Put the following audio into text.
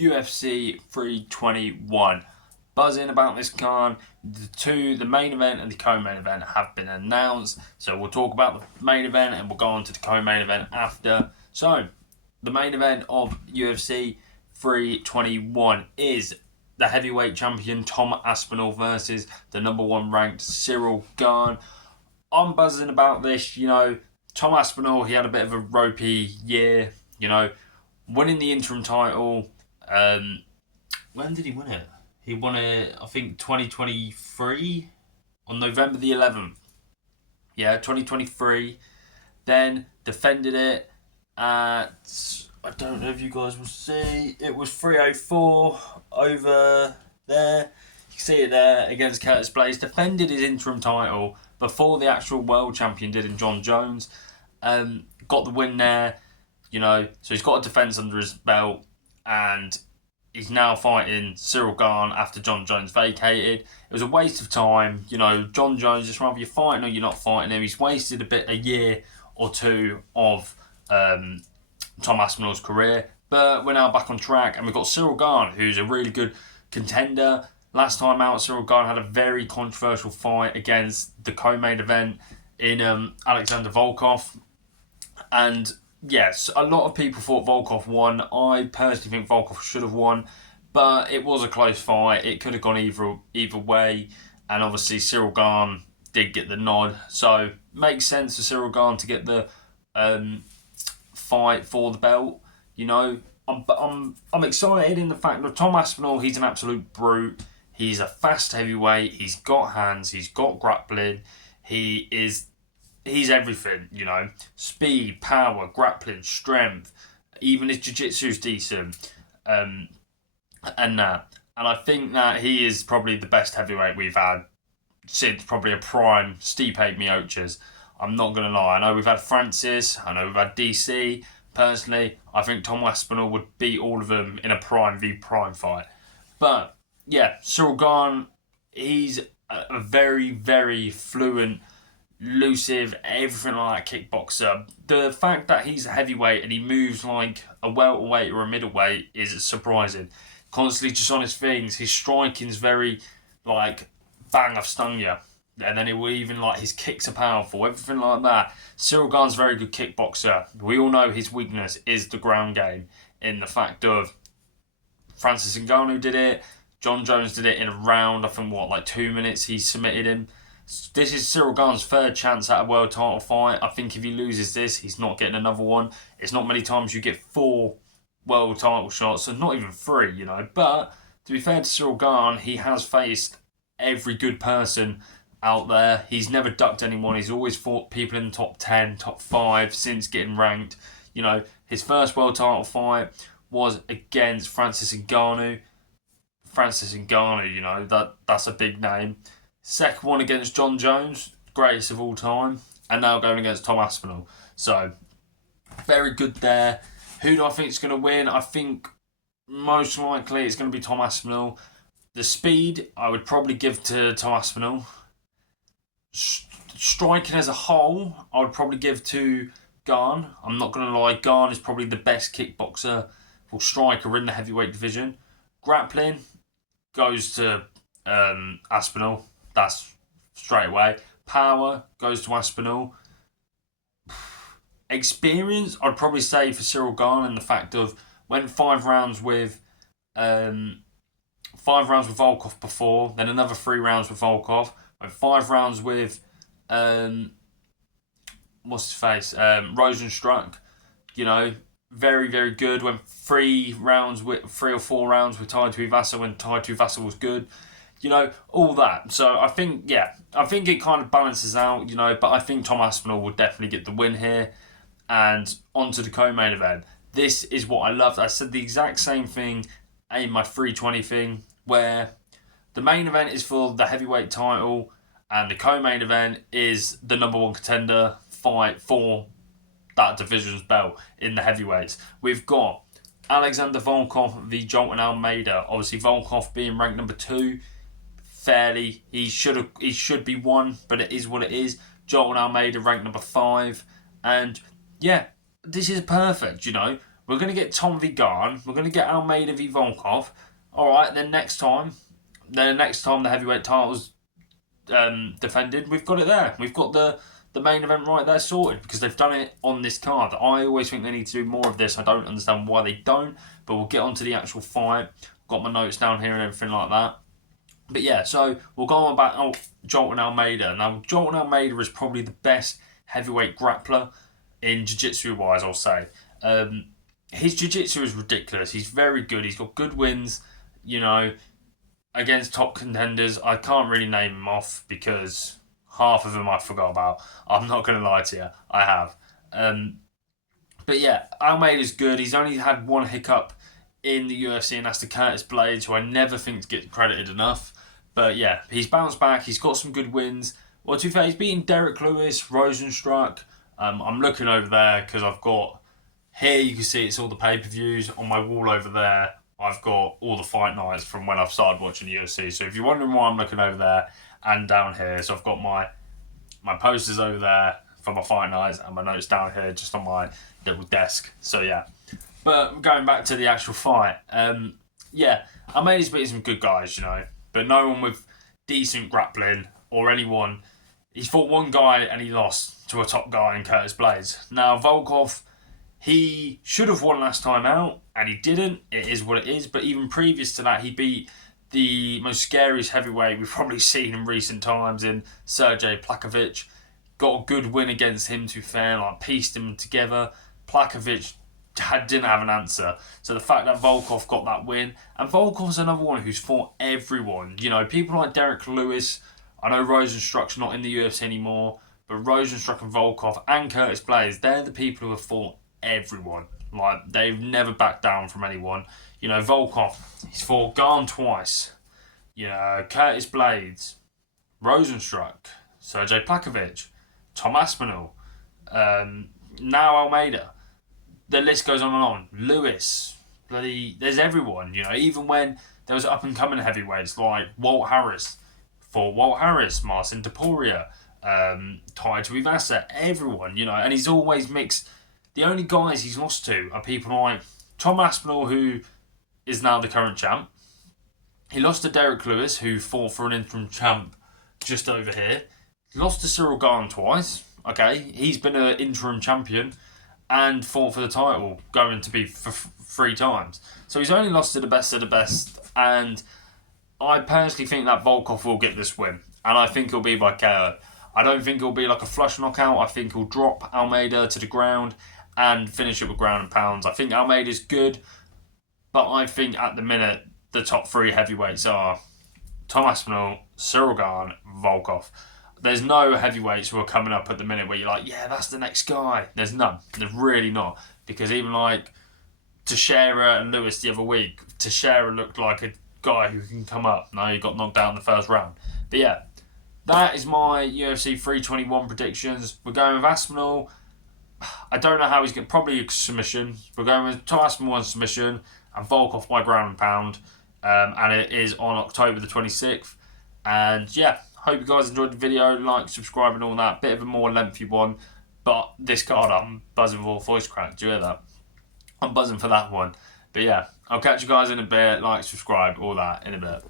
UFC 321. Buzzing about this card. The main event and the co-main event have been announced. So we'll talk about the main event and we'll go on to the co-main event after. So the main event of UFC 321 is the heavyweight champion Tom Aspinall versus the number one ranked Cyril Gane. I'm buzzing about this. Tom Aspinall, he had a bit of a ropey year, winning the interim title. When did he win it? He won it, I think, 2023 on November the 11th. Yeah, 2023. Then defended it at, I don't know if you guys will see, it was 304 over there. You can see it there against Curtis Blaze. Defended his interim title before the actual world champion did in John Jones. Got the win there, so he's got a defence under his belt, and he's now fighting Cyril Gane after John Jones vacated. It was a waste of time. John Jones, it's rather you're fighting or you're not fighting him. He's wasted a year or two of Tom Aspinall's career. But we're now back on track, and we've got Cyril Gane, who's a really good contender. Last time out, Cyril Gane had a very controversial fight against the co-main event in Alexander Volkov. And yes, a lot of people thought Volkov won. I personally think Volkov should have won, but it was a close fight. It could have gone either way, and obviously Cyril Gane did get the nod. So makes sense for Cyril Gane to get the fight for the belt. I'm excited in the fact that Tom Aspinall, he's an absolute brute. He's a fast heavyweight. He's got hands. He's got grappling. He's everything, Speed, power, grappling, strength. Even his jiu-jitsu's decent. And I think that he is probably the best heavyweight we've had since probably a prime Stipe Miocic. I'm not going to lie. I know we've had Francis. I know we've had DC. Personally, I think Tom Aspinall would beat all of them in a prime v prime fight. But yeah, Cyril Gane, he's a very, very fluent, elusive, everything like that kickboxer. The fact that he's a heavyweight and he moves like a welterweight or a middleweight is surprising. Constantly just on his things. His striking's very bang, I've stung you. And then it will even his kicks are powerful, everything like that. Cyril Gane's a very good kickboxer. We all know his weakness is the ground game, in the fact of Francis Ngannou did it, John Jones did it in a round, I think 2 minutes he submitted him. This is Cyril Gane's third chance at a world title fight. I think if he loses this, he's not getting another one. It's not many times you get 4 world title shots, so not even 3, But to be fair to Cyril Gane, he has faced every good person out there. He's never ducked anyone. He's always fought people in the top 10, top 5 since getting ranked. His first world title fight was against Francis Ngannou. That's a big name. Second one against John Jones, greatest of all time, and now going against Tom Aspinall. So, very good there. Who do I think is going to win? I think most likely it's going to be Tom Aspinall. The speed, I would probably give to Tom Aspinall. Striking as a whole, I would probably give to Gane. I'm not going to lie, Gane is probably the best kickboxer or striker in the heavyweight division. Grappling goes to Aspinall. That's straight away. Power goes to Aspinall. Experience, I'd probably say for Cyril Gane, in the fact of went 5 rounds with Volkov before, then another 3 rounds with Volkov. Went 5 rounds with Rosenstruck. Very, very good. Went 3 or 4 rounds with Tai Tuivasa when Tai Tuivasa was good. All that. So I think it kind of balances out, but I think Tom Aspinall will definitely get the win here. And on to the co-main event. This is what I loved. I said the exact same thing in my 320 thing, where the main event is for the heavyweight title and the co-main event is the number one contender fight for that division's belt in the heavyweights. We've got Alexander Volkov v Jolton Almeida. Obviously Volkov being ranked number 2, fairly, he should be 1, but it is what it is. Jolton Almeida ranked number 5, and yeah, this is perfect. We're going to get Tom v Gane. We're going to get Almeida v Volkov. All right, then next time the heavyweight title's defended, we've got it there. We've got the main event right there sorted because they've done it on this card. I always think they need to do more of this. I don't understand why they don't, but we'll get on to the actual fight. Got my notes down here and everything like that. But yeah, so we'll go on about Jolton Almeida. Now, Jolton Almeida is probably the best heavyweight grappler in jiu-jitsu wise, I'll say. His jiu-jitsu is ridiculous. He's very good. He's got good wins, against top contenders. I can't really name them off because half of them I forgot about. I'm not going to lie to you. I have. But yeah, Almeida's good. He's only had one hiccup in the UFC, and that's the Curtis Blades, who I never think gets credited enough. But yeah, he's bounced back. He's got some good wins. Well, to be fair, he's beaten Derek Lewis, Rosenstruck. I'm looking over there because I've got... Here you can see it's all the pay-per-views. On my wall over there, I've got all the fight nights from when I've started watching the UFC. So if you're wondering why I'm looking over there and down here, so I've got my posters over there for my fight nights and my notes down here just on my little desk. So yeah. But going back to the actual fight, yeah, Almeida's beaten some good guys, but no one with decent grappling or anyone. He's fought one guy and he lost to a top guy in Curtis Blades. Now, Volkov, he should have won last time out and he didn't. It is what it is. But even previous to that, he beat the most scariest heavyweight we've probably seen in recent times in Sergej Plakovic. Got a good win against him, to be fair, pieced him together. Plakovic didn't have an answer. So the fact that Volkov got that win, and Volkov's another one who's fought everyone. People like Derek Lewis. I know Rosenstruck's not in the UFC anymore, but Rosenstruck and Volkov and Curtis Blades, they're the people who have fought everyone. They've never backed down from anyone. Volkov, he's fought Gane twice. Curtis Blades, Rosenstruck, Sergej Plakovic, Tom Aspinall, now Almeida. The list goes on and on. Lewis, there's everyone. Even when there was up and coming heavyweights like Walt Harris, Marcin Topuria, Tai Tuivasa, everyone. And he's always mixed. The only guys he's lost to are people like Tom Aspinall, who is now the current champ. He lost to Derek Lewis, who fought for an interim champ just over here. He lost to Cyril Gane twice. Okay, he's been an interim champion and fought for the title, going to be for 3 times. So he's only lost to the best of the best. And I personally think that Volkov will get this win. And I think it'll be by KO. I don't think it'll be like a flush knockout. I think he'll drop Almeida to the ground and finish it with ground and pounds. I think Almeida's good. But I think at the minute, the top 3 heavyweights are Tom Aspinall, Cyril Gane, Volkov. There's no heavyweights who are coming up at the minute where you're like, yeah, that's the next guy. There's none. There's really not. Because even like Teixeira and Lewis the other week, Teixeira looked like a guy who can come up. No, he got knocked out in the first round. But yeah, that is my UFC 321 predictions. We're going with Aspinall. I don't know how he's going to... Probably a submission. We're going with Tom Aspinall on submission and Volkov by ground and pound. And it is on October the 26th. And yeah, hope you guys enjoyed the video. Like, subscribe and all that. Bit of a more lengthy one. But this card, I'm buzzing for voice crack. Do you hear that? I'm buzzing for that one. But yeah, I'll catch you guys in a bit. Like, subscribe, all that in a bit.